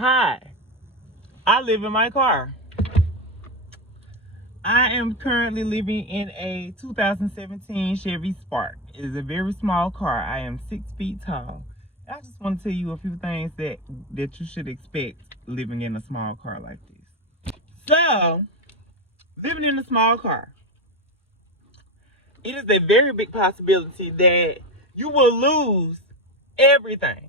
Hi, I live in my car. I am currently living in a 2017 Chevy Spark. It is a very small car. I am 6 feet tall. I just want to tell you a few things that you should expect living in a small car like this. So, living in a small car, it is a very big possibility that you will lose everything.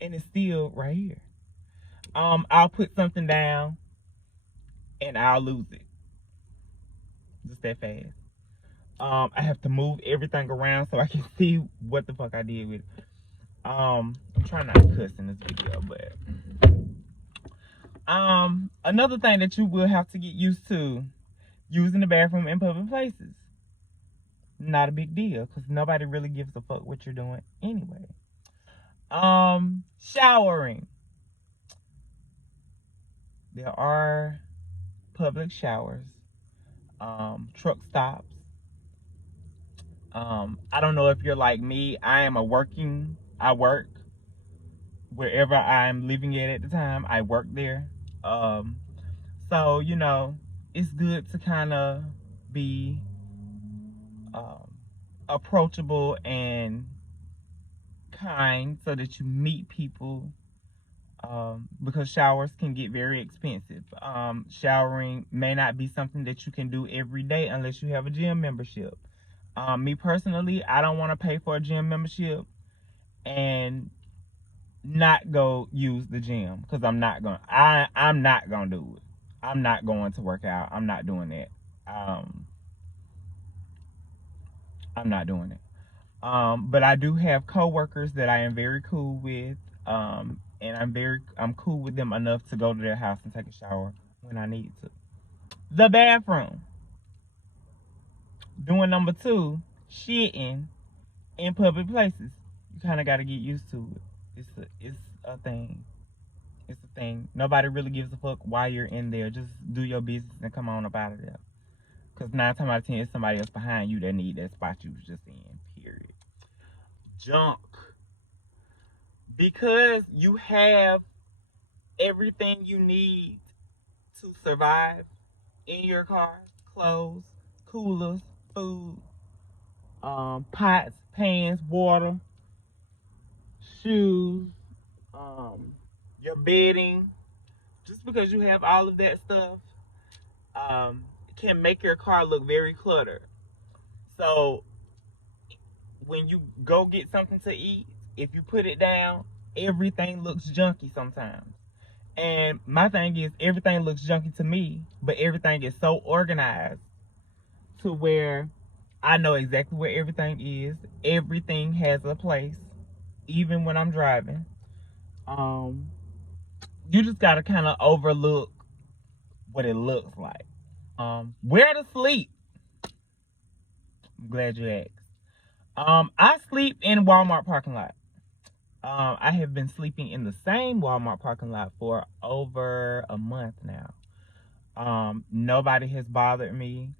And it's still right here. I'll put something down and I'll lose it. Just that fast. I have to move everything around so I can see what the fuck I did with it. I'm trying not to cuss in this video, but another thing that you will have to get used to, using the bathroom in public places. Not a big deal, because nobody really gives a fuck what you're doing anyway. Showering. There are public showers, truck stops. I don't know if you're like me. I work wherever I'm living at the time. I work there. So, you know, it's good to kind of be approachable and kind so that you meet people, because showers can get very expensive. Showering may not be something that you can do every day unless you have a gym membership. Me personally, I don't want to pay for a gym membership and not go use the gym, because I'm not gonna do it. I'm not going to work out. I'm not doing that. I'm not doing it. But I do have coworkers that I am very cool with, and I'm cool with them enough to go to their house and take a shower when I need to. The bathroom. Doing number 2, shitting in public places. You kind of got to get used to it. It's a thing. It's a thing. Nobody really gives a fuck why you're in there. Just do your business and come on up out of there. Because 9 times out of 10, it's somebody else behind you that need that spot you was just in, period. Junk. Because you have everything you need to survive in your car. Clothes, coolers, food, pots, pans, water, shoes, your bedding. Just because you have all of that stuff, can make your car look very cluttered. So when you go get something to eat, if you put it down, everything looks junky sometimes. And my thing is, everything looks junky to me, but everything is so organized to where I know exactly where everything is. Everything has a place, even when I'm driving. You just gotta kind of overlook what it looks like. Where to sleep? I'm glad you asked. I sleep in Walmart parking lot. I have been sleeping in the same Walmart parking lot for over a month now. Nobody has bothered me.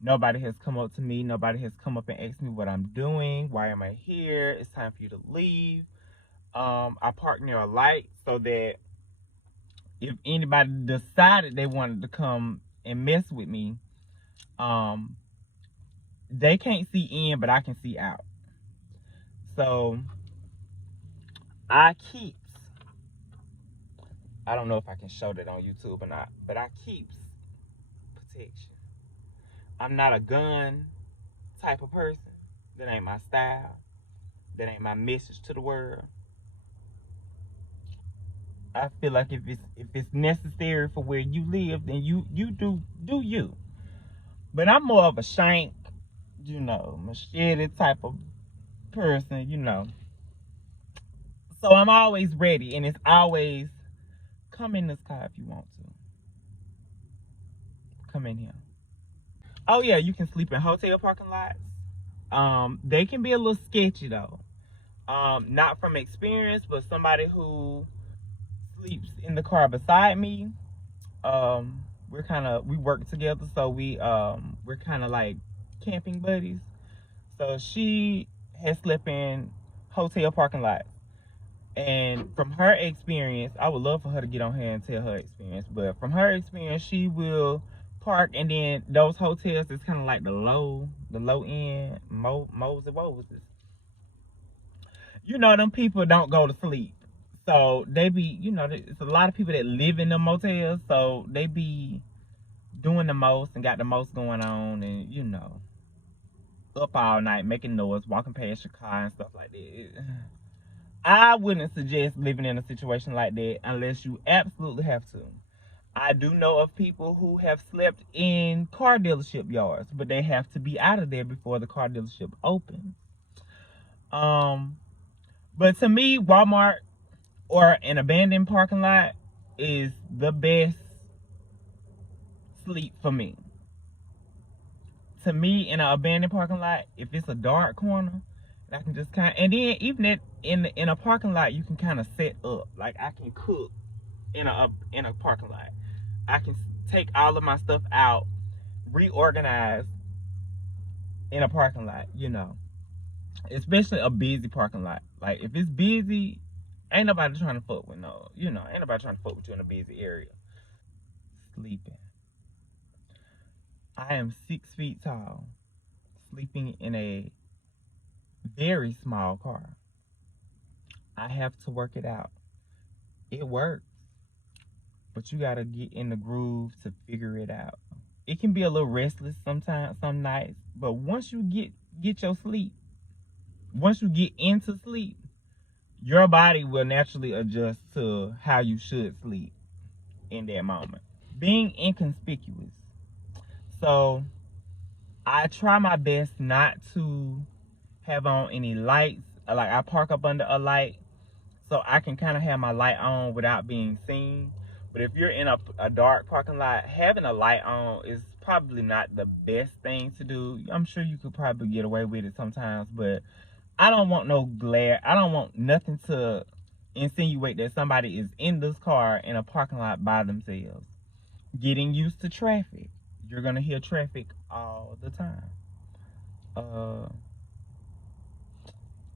Nobody has come up to me. Nobody has come up and asked me what I'm doing. Why am I here? It's time for you to leave. I park near a light so that if anybody decided they wanted to come and mess with me, they can't see in, but I can see out. So I don't know if I can show that on YouTube or not, but I keeps protection. I'm not a gun type of person. That ain't my style. That ain't my message to the world. I feel like if it's necessary for where you live, then you do you. But I'm more of a shank, machete type of person. So I'm always ready, and it's always, come in this car if you want to. Come in here. Oh yeah, you can sleep in hotel parking lots. They can be a little sketchy though. Not from experience, but somebody who sleeps in the car beside me. We work together, so we're kind of like camping buddies. So she has slept in hotel parking lots. And from her experience, I would love for her to get on here and tell her experience. But from her experience, she will park, and then those hotels is kind of like the low end, Moses. You know, them people don't go to sleep. So they be, you know, it's a lot of people that live in the motels. So they be doing the most and got the most going on, and, you know, up all night making noise, walking past your car and stuff like that. I wouldn't suggest living in a situation like that unless you absolutely have to. I do know of people who have slept in car dealership yards, but they have to be out of there before the car dealership opens. But to me, Walmart or an abandoned parking lot is the best sleep for me. To me, in an abandoned parking lot, if it's a dark corner, I can just and then even in a parking lot, you can kind of set up. Like, I can cook in a parking lot. I can take all of my stuff out, reorganize in a parking lot, you know. Especially a busy parking lot. Like, if it's busy, ain't nobody trying to fuck with ain't nobody trying to fuck with you in a busy area. Sleeping. I am 6 feet tall, sleeping in a very small car. I have to work it out. It works, but you gotta get in the groove to figure it out. It can be a little restless sometimes, some nights, but once you get your sleep, once you get into sleep, your body will naturally adjust to how you should sleep in that moment. Being inconspicuous. So I try my best not to have on any lights. Like, I park up under a light so I can kind of have my light on without being seen. But if you're in a dark parking lot, having a light on is probably not the best thing to do. I'm sure you could probably get away with it sometimes, but I don't want no glare. I don't want nothing to insinuate that somebody is in this car in a parking lot by themselves. Getting used to traffic. You're going to hear traffic all the time.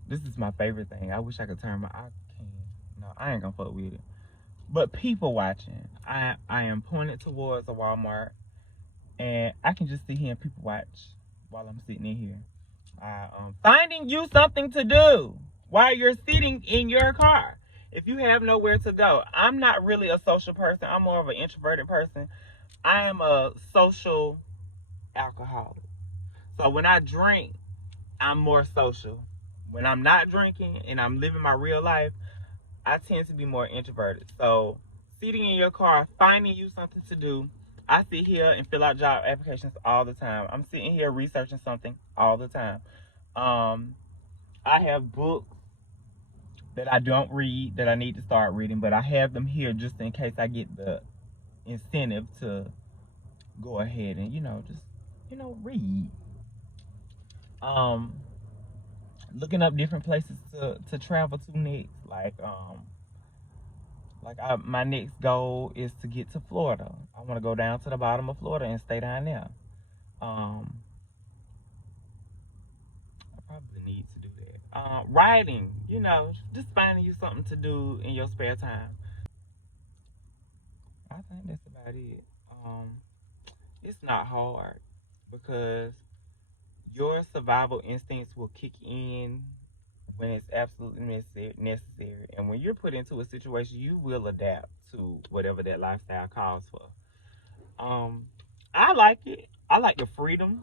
This is my favorite thing. I wish I could turn I can't. No, I ain't gonna fuck with it. But people watching. I am pointed towards a Walmart, and I can just sit here and people watch while I'm sitting in here. Finding you something to do while you're sitting in your car. If you have nowhere to go. I'm not really a social person. I'm more of an introverted person. I am a social alcoholic. So when I drink, I'm more social. When I'm not drinking and I'm living my real life, I tend to be more introverted. So sitting in your car, finding you something to do. I sit here and fill out job applications all the time. I'm sitting here researching something all the time. I have books that I don't read that I need to start reading, but I have them here just in case I get the incentive to go ahead and, just, read. Um, Looking up different places to travel to next. My next goal is to get to Florida. I want to go down to the bottom of Florida and stay down there. Um, I probably need to do that. Writing, just finding you something to do in your spare time. I think that's about it. It's not hard because your survival instincts will kick in when it's absolutely necessary. And when you're put into a situation, you will adapt to whatever that lifestyle calls for. Um, I like it. I like the freedom.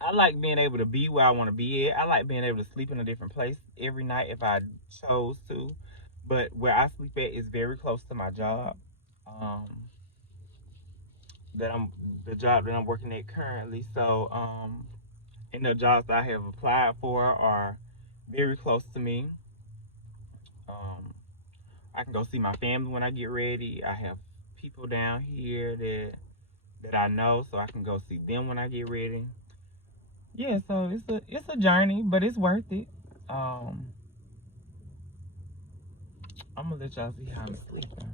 I like being able to be where I want to be at. I like being able to sleep in a different place every night if I chose to. But where I sleep at is very close to my job. Um, that I'm the job that I'm working at currently. So, and the jobs that I have applied for are very close to me. Um, I can go see my family when I get ready. I have people down here that I know, so I can go see them when I get ready. Yeah, so it's a journey, but it's worth it. I'm gonna let y'all see how I'm sleeping.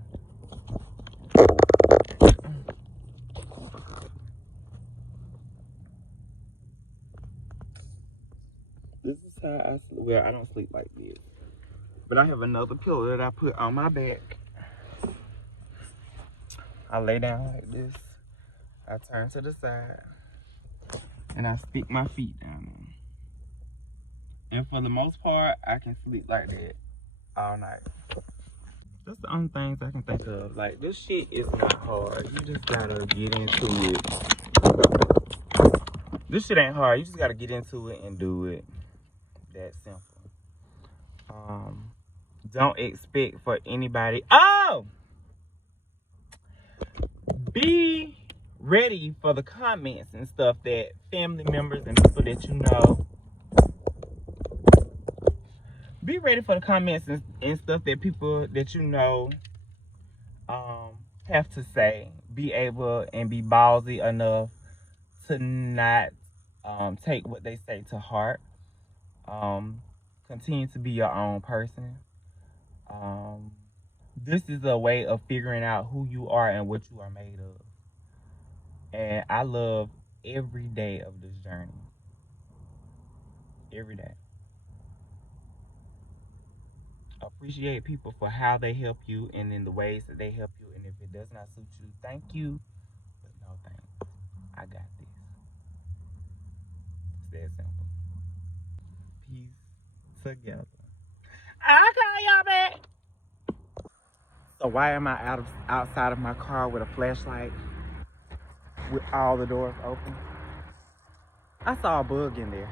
This is how I sleep. Well, I don't sleep like this, But I have another pillow that I put on my back. I lay down like this. I turn to the side. And I stick my feet down. And for the most part, I can sleep like that all night. That's the only things I can think of. Like, this shit is not hard. You just gotta get into it. This shit ain't hard. You just gotta get into it and do it. That simple. Don't expect for anybody. Oh! Be ready for the comments and stuff that family members and people that you know. Be ready for the comments and stuff that people that you know have to say. Be able and be ballsy enough to not take what they say to heart. Continue to be your own person. This is a way of figuring out who you are and what you are made of. And I love every day of this journey. Every day. Appreciate people for how they help you and in the ways that they help you. And if it does not suit you, thank you, but no thanks. I got this. It's that simple. Peace together. I'll call y'all back. So why am I outside of my car with a flashlight with all the doors open? I saw a bug in there.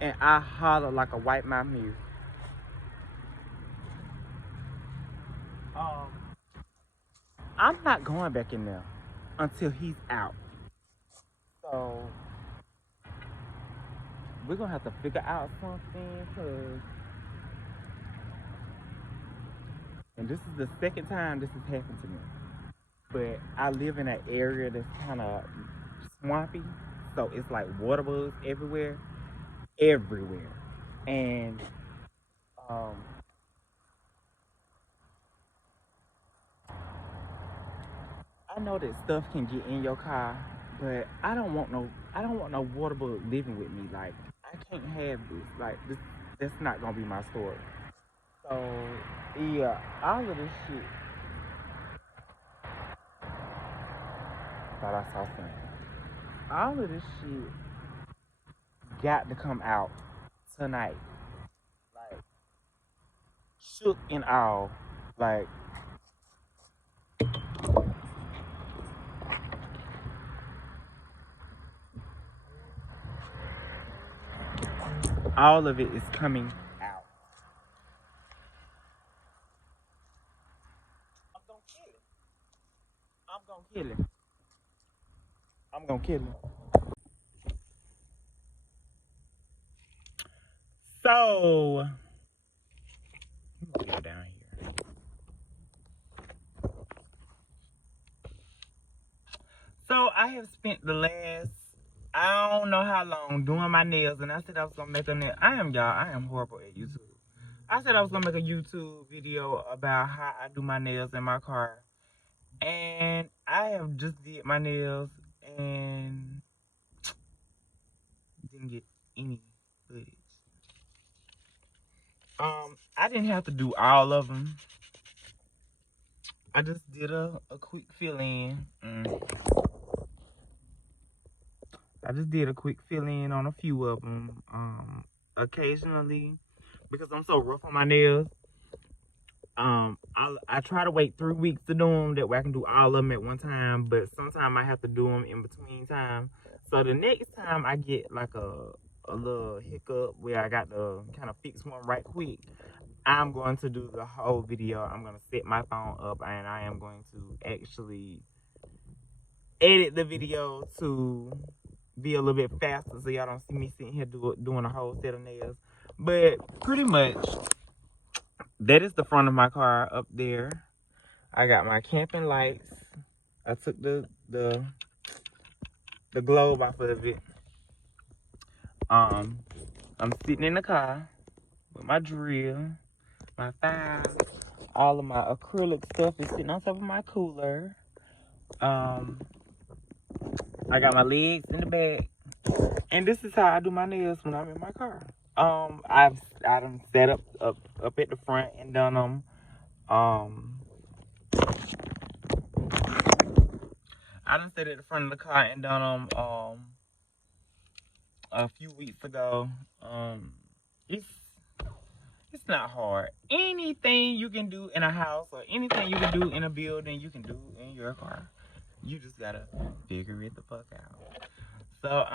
And I hollered like a white mouth mute. I'm not going back in there until he's out. So we're gonna have to figure out something, and this is the second time this has happened to me. But I live in an area that's kind of swampy, so it's like water bugs everywhere. And I know that stuff can get in your car, but I don't want no water bug living with me. Like, I can't have this. Like, that's not gonna be my story. So yeah, all of this shit. Thought I saw something. All of this shit got to come out tonight. Like, shook and all. Like, all of it is coming out. I'm gonna kill it. I'm gonna kill it. I'm gonna kill it. So, let me go down here. So I have spent the last, I don't know how long, doing my nails, and I said I was gonna make a nail. I am horrible at YouTube. I said I was gonna make a YouTube video about how I do my nails in my car, and I have just did my nails and didn't get any footage. I didn't have to do all of them. I just did a quick fill in. I just did a quick fill in on a few of them. Occasionally, because I'm so rough on my nails, I try to wait 3 weeks to do them. That way I can do all of them at one time. But sometimes I have to do them in between time. So the next time I get like a little hiccup where I got to kind of fix one right quick, I'm going to do the whole video. I'm going to set my phone up and I am going to actually edit the video to be a little bit faster so y'all don't see me sitting here doing a whole set of nails. But pretty much, that is the front of my car up there. I got my camping lights. I took the globe off of it. I'm sitting in the car with my drill, my files, all of my acrylic stuff is sitting on top of my cooler. I got my legs in the back. And this is how I do my nails when I'm in my car. I done set up at the front and done them. I done set at the front of the car and done them a few weeks ago. It's not hard. Anything you can do in a house or anything you can do in a building, you can do in your car. You just gotta figure it the fuck out. So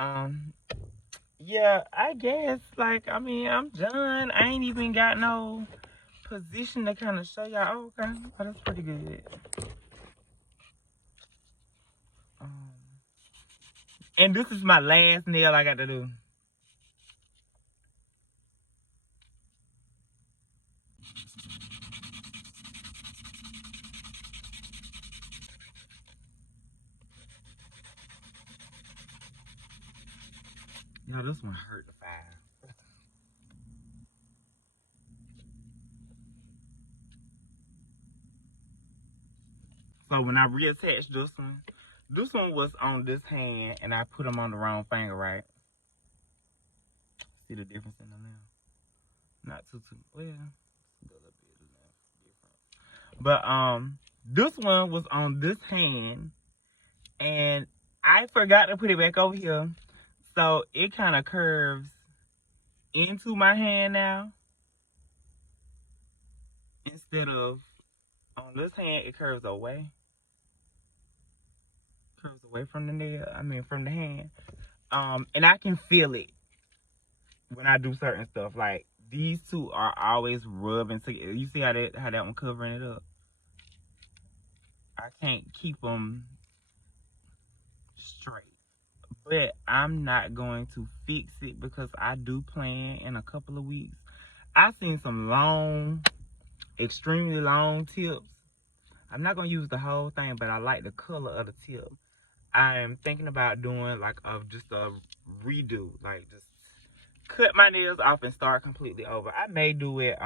yeah, I guess I mean I'm done. I ain't even got no position to kind of show y'all. Oh, okay, oh, that's pretty good. And this is my last nail I got to do. Yo, this one hurt the file. So when I reattached this one was on this hand and I put them on the wrong finger, right? See the difference in the nail? Not too well, a little bit different. But this one was on this hand and I forgot to put it back over here. So it kind of curves into my hand now. Instead of on this hand, it curves away. Curves away from the nail. I mean, from the hand. And I can feel it when I do certain stuff. Like these two are always rubbing together. You see how that one covering it up? I can't keep them straight. But I'm not going to fix it because I do plan in a couple of weeks. I've seen some long, extremely long tips. I'm not going to use the whole thing, but I like the color of the tip. I am thinking about doing like just a redo. Like just cut my nails off and start completely over. I may do it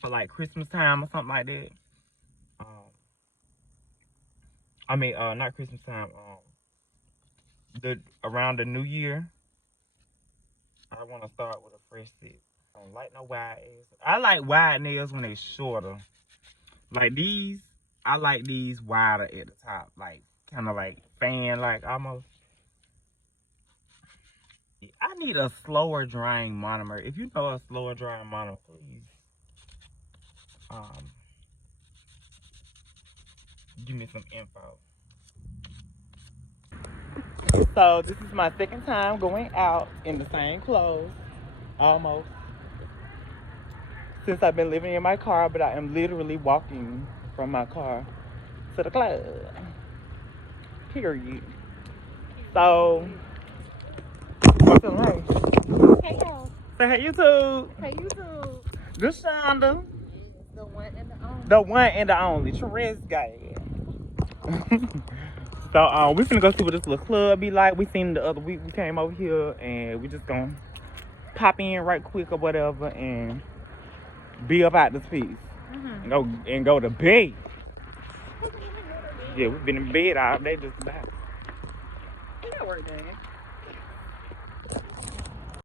for like Christmas time or something like that. I mean, not Christmas time. Around the New Year, I want to start with a fresh set. I don't like no wide nails. I like wide nails when they shorter. Like these, I like these wider at the top, like kind of like fan, like almost. I need a slower drying monomer. If you know a slower drying monomer, please give me some info. So this is my second time going out in the same clothes, almost, since I've been living in my car, but I am literally walking from my car to the club. Period. So, I'm feeling right. Hey y'all. Say hey YouTube. Hey YouTube. This Shonda. The one and the only. The one and the only. Therese guy. So we finna go see what this little club be like. We seen the other week we came over here and we just gonna pop in right quick or whatever and be up out this piece. And go to bed. Yeah, we've been in bed all day just about. I got work done.